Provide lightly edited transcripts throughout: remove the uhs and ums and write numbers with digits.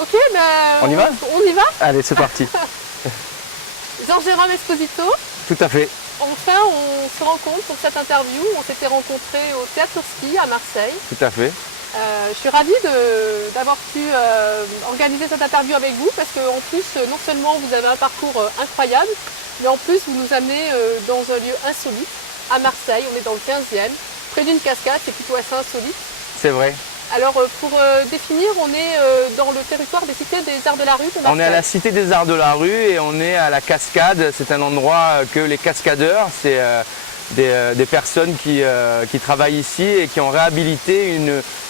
Ok, ben, On y va? On y va. Allez, c'est parti. Jean-Jérôme Esposito, Tout à fait. enfin on se rencontre pour cette interview. On s'était rencontrés au Théâtre Ski à Marseille. Tout à fait. Je suis ravie d'avoir pu organiser cette interview avec vous parce qu'en plus, non seulement vous avez un parcours incroyable, mais en plus vous nous amenez dans un lieu insolite à Marseille. On est dans le 15e, près d'une cascade, c'est plutôt assez insolite. C'est vrai. Alors pour définir, on est dans le territoire des cités des Arts de la Rue de Marseille. On est à la Cité des Arts de la Rue et on est à la cascade. C'est un endroit que les cascadeurs, c'est des personnes qui travaillent ici et qui ont réhabilité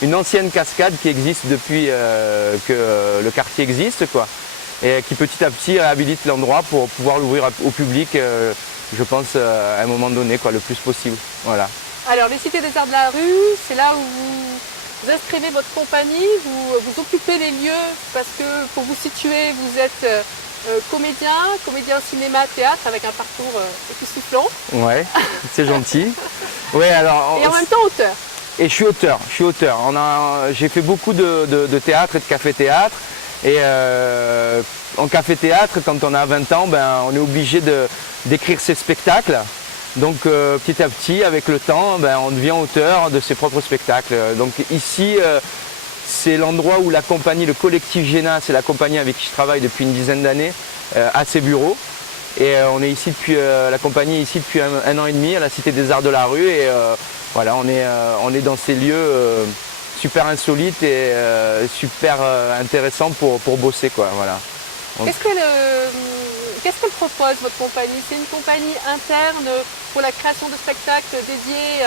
une ancienne cascade qui existe depuis que le quartier existe, quoi. Et qui petit à petit réhabilite l'endroit pour pouvoir l'ouvrir au public, je pense, à un moment donné, quoi, le plus possible. Voilà. Alors les cités des Arts de la Rue, c'est là où vous inscrivez votre compagnie, vous occupez les lieux parce que pour vous situer, vous êtes comédien cinéma, théâtre avec un parcours époustouflant. Ouais, c'est gentil. Ouais, alors, et en même temps auteur. Et je suis auteur. J'ai fait beaucoup de théâtre et de café-théâtre. Et en café-théâtre, quand on a 20 ans, ben, on est obligé d'écrire ses spectacles. Donc petit à petit, avec le temps, ben, on devient auteur de ses propres spectacles. Donc ici, c'est l'endroit où la compagnie, le collectif Géna, c'est la compagnie avec qui je travaille depuis une dizaine d'années, a ses bureaux. Et on est ici depuis, la compagnie est ici depuis un an et demi à la Cité des Arts de la Rue. Et voilà, on est dans ces lieux super insolites et super intéressants pour bosser, quoi. Voilà. Qu'est-ce qu'elle propose, votre compagnie? C'est une compagnie interne pour la création de spectacles dédiés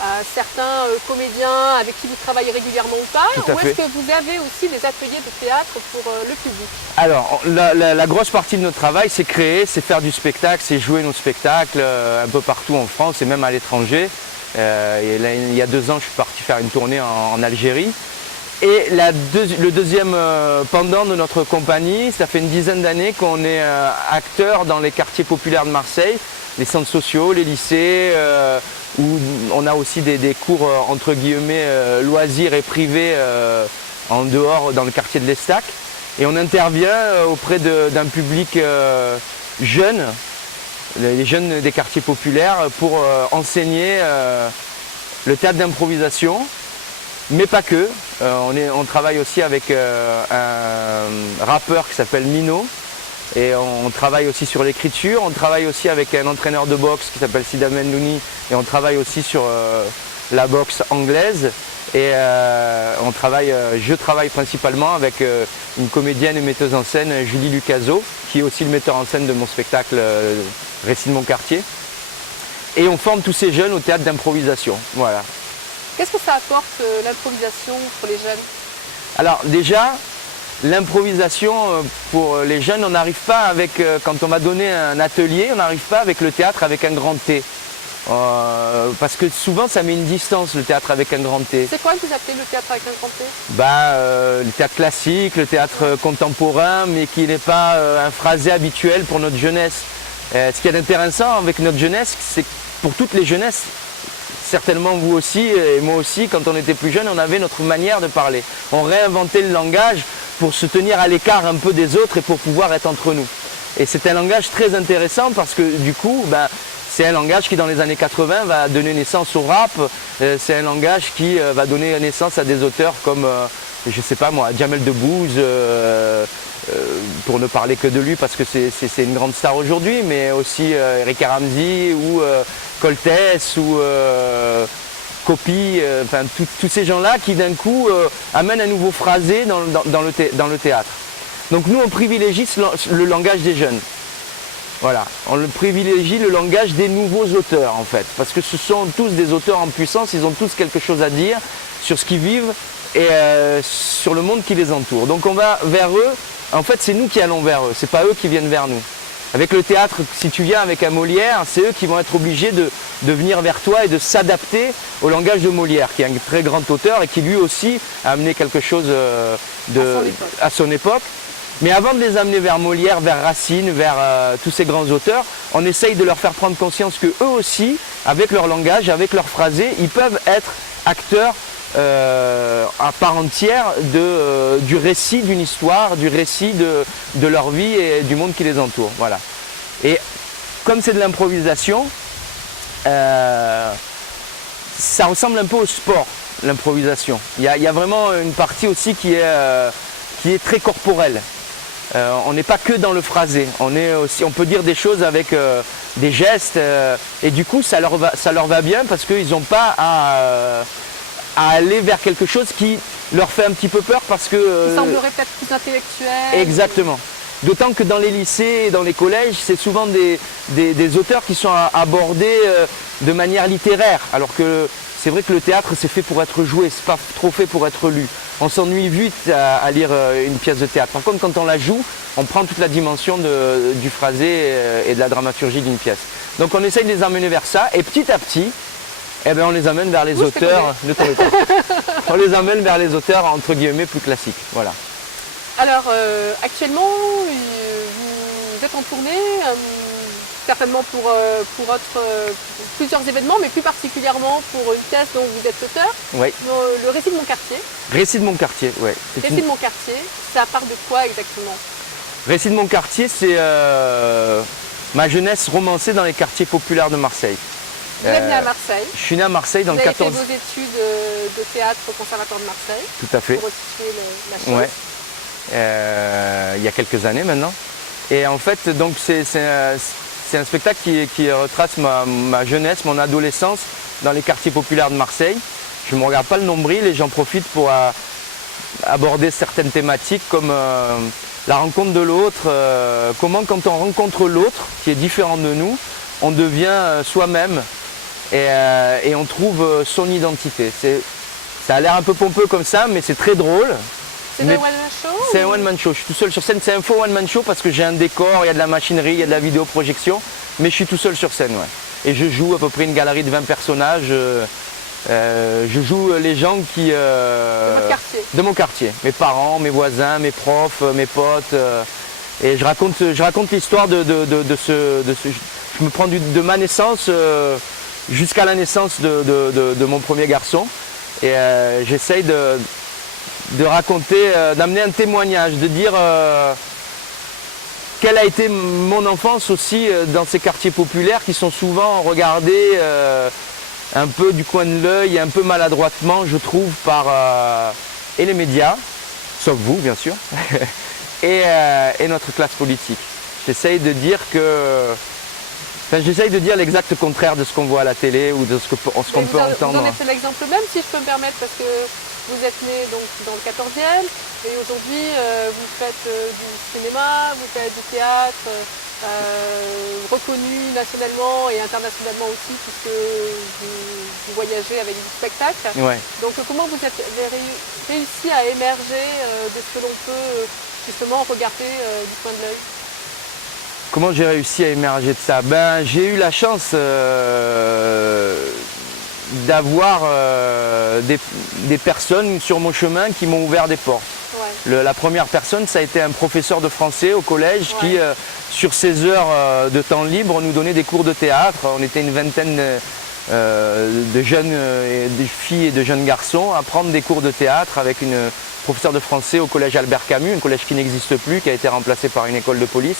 à certains comédiens avec qui vous travaillez régulièrement ou pas? Ou est-ce que vous avez aussi des ateliers de théâtre pour le public? Alors, la grosse partie de notre travail, c'est créer, c'est faire du spectacle, c'est jouer nos spectacles un peu partout en France et même à l'étranger. Et là, il y a 2 ans, je suis parti faire une tournée en Algérie. Et le deuxième pendant de notre compagnie, ça fait une dizaine d'années qu'on est acteur dans les quartiers populaires de Marseille, les centres sociaux, les lycées, où on a aussi des cours entre guillemets loisirs et privés en dehors dans le quartier de l'Estac. Et on intervient auprès d'un public jeune, les jeunes des quartiers populaires, pour enseigner le théâtre d'improvisation. Mais pas que, on travaille aussi avec un rappeur qui s'appelle Mino et on travaille aussi sur l'écriture, on travaille aussi avec un entraîneur de boxe qui s'appelle Sida Mendouni et on travaille aussi sur la boxe anglaise et je travaille principalement avec une comédienne et metteuse en scène, Julie Lucaso, qui est aussi le metteur en scène de mon spectacle Récit de mon quartier. Et on forme tous ces jeunes au théâtre d'improvisation, voilà. Qu'est-ce que ça apporte l'improvisation pour les jeunes? Alors déjà, l'improvisation pour les jeunes, on n'arrive pas avec, quand on va donner un atelier, on n'arrive pas avec le théâtre avec un grand T. Parce que souvent ça met une distance, le théâtre avec un grand T. C'est quoi que vous appelez le théâtre avec un grand T? Le théâtre classique, le théâtre contemporain, mais qui n'est pas un phrasé habituel pour notre jeunesse. Ce qui est intéressant avec notre jeunesse, c'est que pour toutes les jeunesses, certainement vous aussi et moi aussi, quand on était plus jeune, on avait notre manière de parler. On réinventait le langage pour se tenir à l'écart un peu des autres et pour pouvoir être entre nous. Et c'est un langage très intéressant parce que du coup, c'est un langage qui dans les années 80 va donner naissance au rap. C'est un langage qui va donner naissance à des auteurs comme, je sais pas moi, Jamel Debbouze, pour ne parler que de lui parce que c'est une grande star aujourd'hui, mais aussi Eric Ramsey ou Coltès ou Copy, enfin tous ces gens-là qui d'un coup amènent un nouveau phrasé dans le théâtre. Donc nous on privilégie le langage des jeunes. Voilà, on privilégie le langage des nouveaux auteurs en fait, parce que ce sont tous des auteurs en puissance, ils ont tous quelque chose à dire sur ce qu'ils vivent et sur le monde qui les entoure. Donc on va vers eux, en fait c'est nous qui allons vers eux, c'est pas eux qui viennent vers nous. Avec le théâtre, si tu viens avec un Molière, c'est eux qui vont être obligés de venir vers toi et de s'adapter au langage de Molière, qui est un très grand auteur et qui lui aussi a amené quelque chose à son époque. Mais avant de les amener vers Molière, vers Racine, vers tous ces grands auteurs, on essaye de leur faire prendre conscience que eux aussi, avec leur langage, avec leur phrasé, ils peuvent être acteurs à part entière du récit d'une histoire, du récit de leur vie et du monde qui les entoure. Voilà. Et comme c'est de l'improvisation, ça ressemble un peu au sport, l'improvisation. Il y a vraiment une partie aussi qui est très corporelle. On n'est pas que dans le phrasé, on peut dire des choses avec des gestes et du coup ça leur va bien parce qu'ils n'ont pas à aller vers quelque chose qui leur fait un petit peu peur parce que... Qui semblerait peut-être plus intellectuel. Exactement. D'autant que dans les lycées et dans les collèges, c'est souvent des auteurs qui sont abordés de manière littéraire. Alors que c'est vrai que le théâtre, c'est fait pour être joué, c'est pas trop fait pour être lu. On s'ennuie vite à lire une pièce de théâtre. Par contre, quand on la joue, on prend toute la dimension du phrasé et de la dramaturgie d'une pièce. Donc on essaye de les emmener vers ça et petit à petit, eh bien, on les amène vers les auteurs. On les amène vers les auteurs entre guillemets plus classiques. Voilà. Alors actuellement, vous êtes en tournée, certainement pour plusieurs événements, mais plus particulièrement pour une pièce dont vous êtes auteur. Oui. Le récit de mon quartier. Récit de mon quartier, oui. Récit de mon quartier, ça part de quoi exactement? Récit de mon quartier, c'est ma jeunesse romancée dans les quartiers populaires de Marseille. Vous êtes né à Marseille. Je suis né à Marseille dans le 14e. Vous avez fait vos études de théâtre au Conservatoire de Marseille. Tout à fait. Pour resituer la chose. Ouais. Il y a quelques années maintenant. Et en fait, donc c'est un spectacle qui retrace ma jeunesse, mon adolescence dans les quartiers populaires de Marseille. Je ne me regarde pas le nombril et j'en profite pour aborder certaines thématiques comme la rencontre de l'autre, comment quand on rencontre l'autre qui est différent de nous, on devient soi-même et on trouve son identité. Ça a l'air un peu pompeux comme ça, mais c'est très drôle. C'est un one-man show? C'est un one-man show. Je suis tout seul sur scène. C'est un faux one-man show parce que j'ai un décor, il y a de la machinerie, il y a de la vidéoprojection, mais je suis tout seul sur scène. Ouais. Et je joue à peu près une galerie de 20 personnages. Je joue les gens qui... de votre quartier? De mon quartier. Mes parents, mes voisins, mes profs, mes potes. Et je raconte l'histoire de ce... Je me prends de ma naissance jusqu'à la naissance de mon premier garçon. Et j'essaye de raconter, d'amener un témoignage, de dire quelle a été mon enfance aussi dans ces quartiers populaires qui sont souvent regardés un peu du coin de l'œil, un peu maladroitement, je trouve, par et les médias, sauf vous bien sûr, et notre classe politique. J'essaye de dire l'exact contraire de ce qu'on voit à la télé ou de ce qu'on peut entendre. Vous en êtes l'exemple même, si je peux me permettre, parce que vous êtes né donc dans le 14e et aujourd'hui vous faites du cinéma, vous faites du théâtre, reconnu nationalement et internationalement aussi puisque vous voyagez avec du spectacle. Ouais. Donc comment vous avez réussi à émerger de ce que l'on peut justement regarder du coin de l'œil? Comment j'ai réussi à émerger de ça? Ben, j'ai eu la chance d'avoir des personnes sur mon chemin qui m'ont ouvert des portes. Ouais. La première personne, ça a été un professeur de français au collège qui, sur ses heures de temps libre, nous donnait des cours de théâtre. On était une vingtaine de jeunes, de filles et de jeunes garçons à prendre des cours de théâtre avec une professeure de français au collège Albert Camus, un collège qui n'existe plus, qui a été remplacé par une école de police.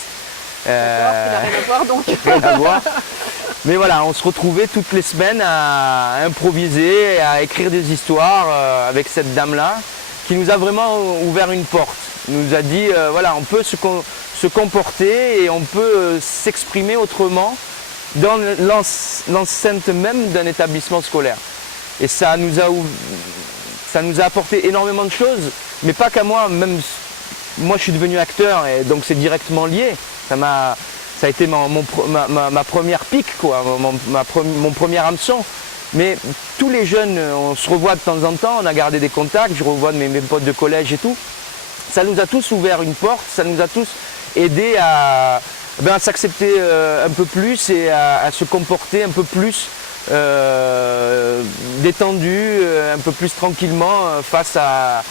Qui n'a rien à voir donc. Rien à voir. Mais voilà, on se retrouvait toutes les semaines à improviser, à écrire des histoires avec cette dame-là, qui nous a vraiment ouvert une porte. Nous a dit, voilà, on peut se comporter et on peut s'exprimer autrement dans l'enceinte même d'un établissement scolaire. Et ça nous a apporté énormément de choses, mais pas qu'à moi, même moi je suis devenu acteur et donc c'est directement lié. Ça a été ma première pique, quoi, mon premier hameçon. Mais tous les jeunes, on se revoit de temps en temps, on a gardé des contacts, je revois mes potes de collège et tout. Ça nous a tous ouvert une porte, ça nous a tous aidés à s'accepter un peu plus et à se comporter un peu plus détendu, un peu plus tranquillement face à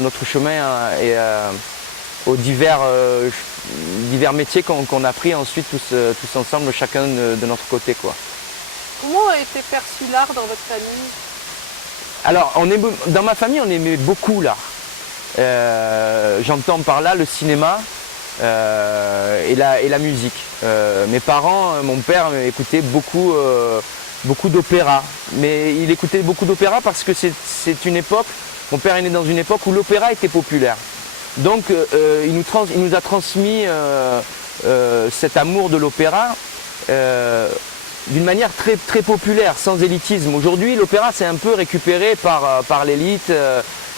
notre chemin et aux divers métiers qu'on a pris ensuite tous ensemble, chacun de notre côté, quoi. Comment a été perçu l'art dans votre famille? Alors, dans ma famille, on aimait beaucoup l'art. J'entends par là le cinéma et la musique. Mes parents, mon père écoutait beaucoup d'opéra. Mais il écoutait beaucoup d'opéra parce que c'est une époque, mon père est né dans une époque où l'opéra était populaire. Donc il nous a transmis cet amour de l'opéra d'une manière très, très populaire, sans élitisme. Aujourd'hui, l'opéra s'est un peu récupéré par l'élite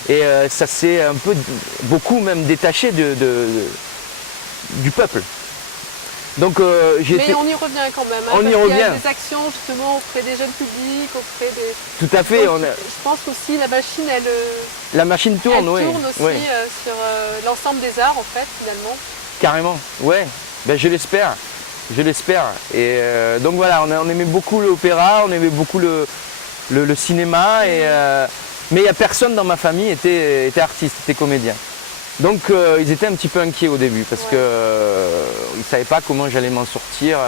et ça s'est un peu, beaucoup même détaché du peuple. Donc, mais on y revient quand même. On y parce qu'il y a revient. des actions justement auprès des jeunes publics, auprès des... Tout à fait. Donc, je pense qu'aussi la machine, La machine tourne, elle oui. tourne aussi Oui. sur l'ensemble des arts en fait finalement. Carrément, ouais. Ben, je l'espère. Je l'espère. Et donc voilà, on aimait beaucoup l'opéra, on aimait beaucoup le cinéma. Mais il n'y a personne dans ma famille était artiste, était comédien. Donc ils étaient un petit peu inquiets au début parce que ils ne savaient pas comment j'allais m'en sortir.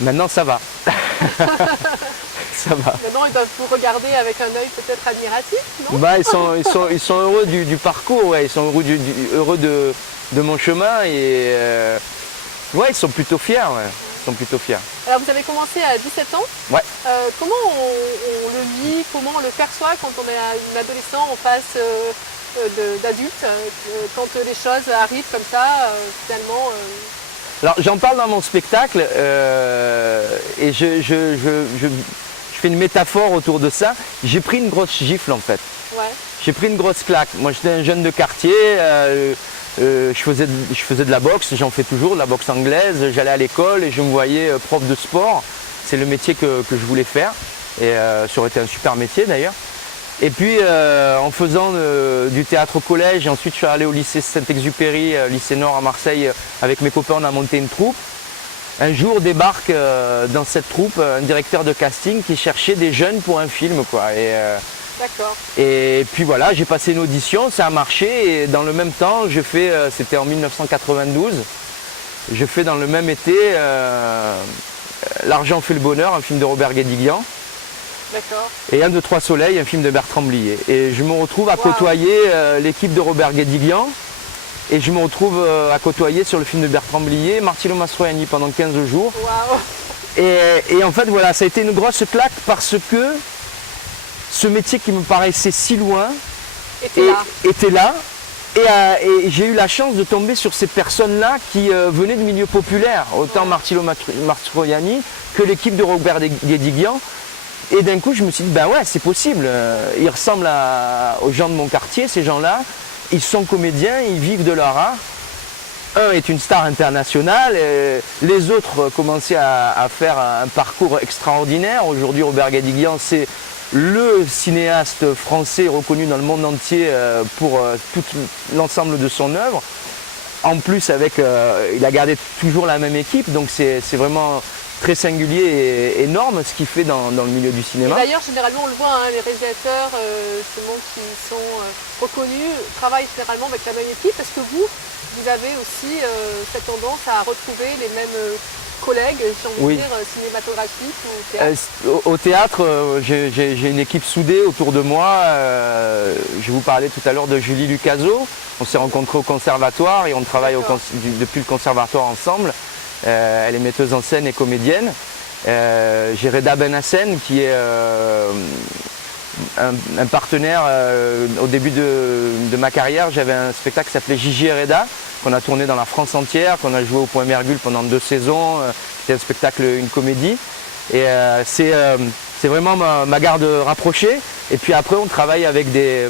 Maintenant ça va. Ça va. Maintenant ils doivent vous regarder avec un œil peut-être admiratif, non? Bah, ils sont heureux du parcours, ouais. Ils sont heureux, heureux de mon chemin et ouais, ils sont plutôt fiers. Ouais. Ils sont plutôt fiers. Alors vous avez commencé à 17 ans. Ouais. Comment on le vit, comment on le perçoit quand on est un adolescent en face d'adulte, quand les choses arrivent comme ça, finalement Alors j'en parle dans mon spectacle et je fais une métaphore autour de ça. J'ai pris une grosse gifle en fait. Ouais. J'ai pris une grosse claque. Moi j'étais un jeune de quartier, je faisais de la boxe, j'en fais toujours, de la boxe anglaise. J'allais à l'école et je me voyais prof de sport. C'est le métier que je voulais faire et ça aurait été un super métier d'ailleurs. Et puis en faisant du théâtre au collège, et ensuite je suis allé au lycée Saint-Exupéry, lycée Nord à Marseille, avec mes copains on a monté une troupe. Un jour débarque dans cette troupe un directeur de casting qui cherchait des jeunes pour un film, quoi. D'accord. Et puis voilà, j'ai passé une audition, ça a marché et dans le même temps, c'était en 1992, je fais dans le même été L'argent fait le bonheur, un film de Robert Guédiguian. D'accord. Et Un, deux, trois soleils, un film de Bertrand Blier. Et je me retrouve à côtoyer l'équipe de Robert Guédiguian. Et je me retrouve à côtoyer sur le film de Bertrand Blier Marcello Mastroianni pendant 15 jours. Waouh. Et en fait, voilà, ça a été une grosse claque parce que ce métier qui me paraissait si loin était là. Et j'ai eu la chance de tomber sur ces personnes-là qui venaient de milieux populaires, autant Marcello Mastroianni que l'équipe de Robert Guédiguian. Et d'un coup, je me suis dit, ben ouais, c'est possible. Ils ressemblent aux gens de mon quartier, ces gens-là. Ils sont comédiens, ils vivent de leur art. Un est une star internationale, les autres commençaient à faire un parcours extraordinaire. Aujourd'hui, Robert Guédiguian, c'est le cinéaste français reconnu dans le monde entier pour tout l'ensemble de son œuvre. En plus, il a gardé toujours la même équipe, donc c'est vraiment très singulier et énorme ce qu'il fait dans le milieu du cinéma. D'ailleurs, généralement, on le voit, hein, les réalisateurs justement, qui sont reconnus travaillent généralement avec la même équipe. Est-ce que vous avez aussi cette tendance à retrouver les mêmes collègues, si on veut dire, cinématographiques ou théâtre? Au théâtre, j'ai une équipe soudée autour de moi. Je vous parlais tout à l'heure de Julie Lucaso. On s'est rencontrés au conservatoire et on travaille depuis le conservatoire ensemble. Elle est metteuse en scène et comédienne. J'ai Reda Benhassen qui est un partenaire. Au début de ma carrière, j'avais un spectacle qui s'appelait Gigi et Reda, qu'on a tourné dans la France entière, qu'on a joué au Point Virgule pendant 2 saisons. C'était un spectacle, une comédie. Et c'est vraiment ma garde rapprochée. Et puis après, on travaille avec des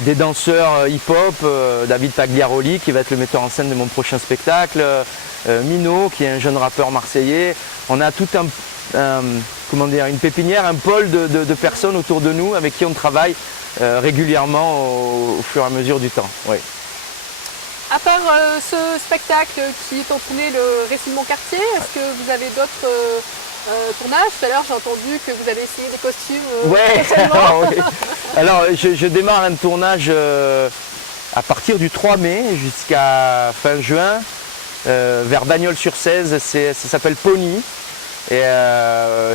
danseurs hip-hop, David Pagliaroli qui va être le metteur en scène de mon prochain spectacle, Mino qui est un jeune rappeur marseillais. On a tout une pépinière, un pôle de personnes autour de nous avec qui on travaille régulièrement au fur et à mesure du temps. Oui. À part ce spectacle qui est en tournée, le Récit de mon quartier, est-ce que vous avez d'autres tournages? Tout à l'heure, j'ai entendu que vous avez essayé des costumes. Oui. Alors, je démarre un tournage à partir du 3 mai jusqu'à fin juin, vers Bagnols-sur-Cèze. Ça s'appelle Pony. Et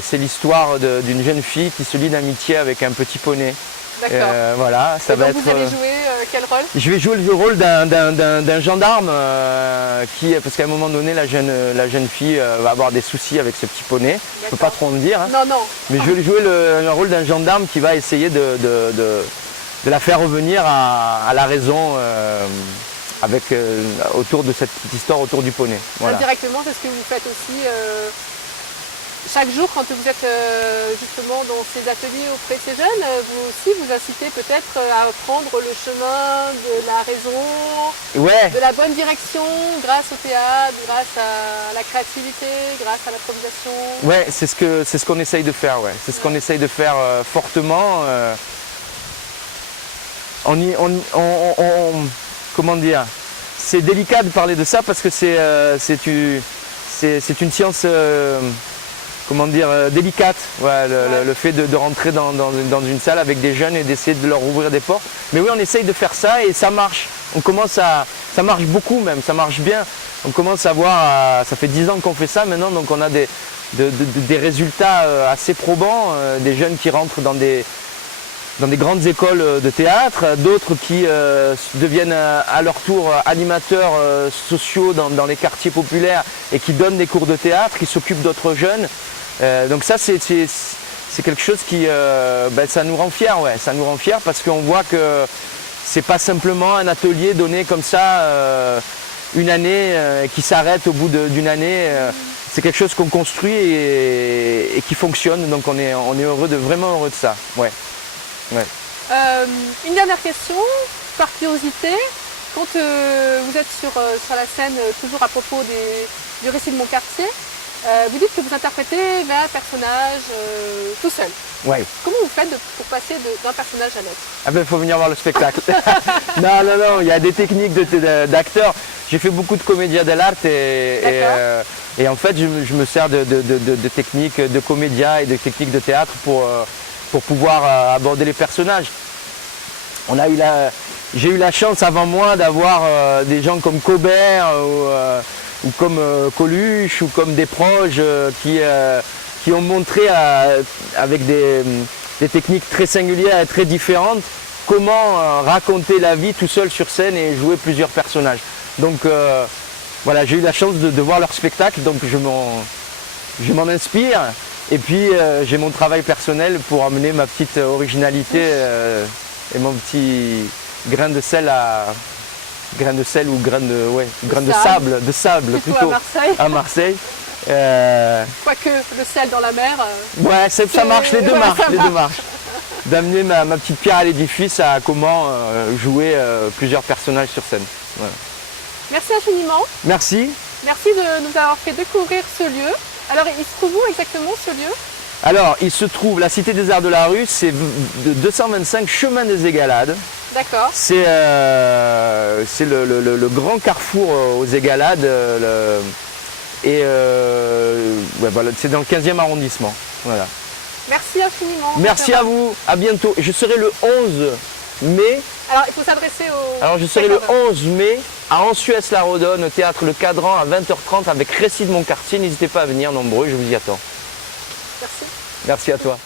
c'est l'histoire d'une jeune fille qui se lie d'amitié avec un petit poney. D'accord. Voilà, ça Et va donc être. vous allez jouer quel rôle? Je vais jouer le rôle d'un gendarme parce qu'à un moment donné, la jeune fille va avoir des soucis avec ce petit poney. Je peux pas trop en dire. Hein. Non, non. Mais je vais jouer le rôle d'un gendarme qui va essayer de la faire revenir à la raison autour de cette petite histoire autour du poney. Voilà. Indirectement, c'est ce que vous faites aussi chaque jour quand vous êtes justement dans ces ateliers auprès de ces jeunes. Vous aussi vous incitez peut-être à prendre le chemin de la raison, Ouais. de la bonne direction grâce au théâtre, grâce à la créativité, grâce à l'improvisation. Ouais, c'est ce qu'on essaye de faire. Ouais. C'est ce qu'on essaye de faire fortement. Comment dire? C'est délicat de parler de ça parce que c'est une science comment dire, délicate. Ouais, le fait de rentrer dans une salle avec des jeunes et d'essayer de leur ouvrir des portes. Mais oui, on essaye de faire ça et ça marche. Ça marche beaucoup même, ça marche bien. On commence à voir, ça fait 10 ans qu'on fait ça maintenant, donc on a des résultats assez probants, des jeunes qui rentrent dans des grandes écoles de théâtre, d'autres qui deviennent à leur tour animateurs sociaux dans les quartiers populaires et qui donnent des cours de théâtre, qui s'occupent d'autres jeunes. Donc ça c'est quelque chose qui ça nous rend fiers, ouais. Ça nous rend fiers parce qu'on voit que c'est pas simplement un atelier donné comme ça une année qui s'arrête au bout d'une année. C'est quelque chose qu'on construit et qui fonctionne, donc on est vraiment heureux de ça. Ouais. Ouais. Une dernière question, par curiosité, quand vous êtes sur la scène, toujours à propos du récit de mon quartier, vous dites que vous interprétez 20 personnages tout seul. Ouais. Comment vous faites pour passer d'un personnage à l'autre? Ah ben, il faut venir voir le spectacle. Non, il y a des techniques d'acteurs. J'ai fait beaucoup de commedia dell'arte et en fait, je me sers de techniques de comédia et de techniques de théâtre pour pouvoir aborder les personnages. J'ai eu la chance avant moi d'avoir des gens comme Cobert ou comme Coluche ou comme Desproges qui ont montré avec des techniques très singulières et très différentes comment raconter la vie tout seul sur scène et jouer plusieurs personnages. Donc voilà, j'ai eu la chance de voir leur spectacle, donc je m'en inspire. Et puis j'ai mon travail personnel pour amener ma petite originalité et mon petit grain de sel ou grain de sable plutôt à Marseille. Quoique le sel dans la mer. Ouais, ça marche, les deux marchent. D'amener ma petite pierre à l'édifice à comment jouer plusieurs personnages sur scène. Voilà. Merci infiniment. Merci. Merci de nous avoir fait découvrir ce lieu. Alors, il se trouve où exactement ce lieu? Alors, il se trouve, la Cité des Arts de la Rue, c'est de 225 chemin des Égalades. D'accord. C'est le grand carrefour aux Égalades. Voilà, c'est dans le 15e arrondissement. Voilà. Merci infiniment. Merci à vous, à bientôt. Je serai le 11 mai. Alors, il faut s'adresser au... Alors, je serai le 11 mai à Ansuès-la-Rodonne, au théâtre Le Cadran, à 20h30 avec Récit de mon quartier. N'hésitez pas à venir nombreux, je vous y attends. Merci. Merci à toi.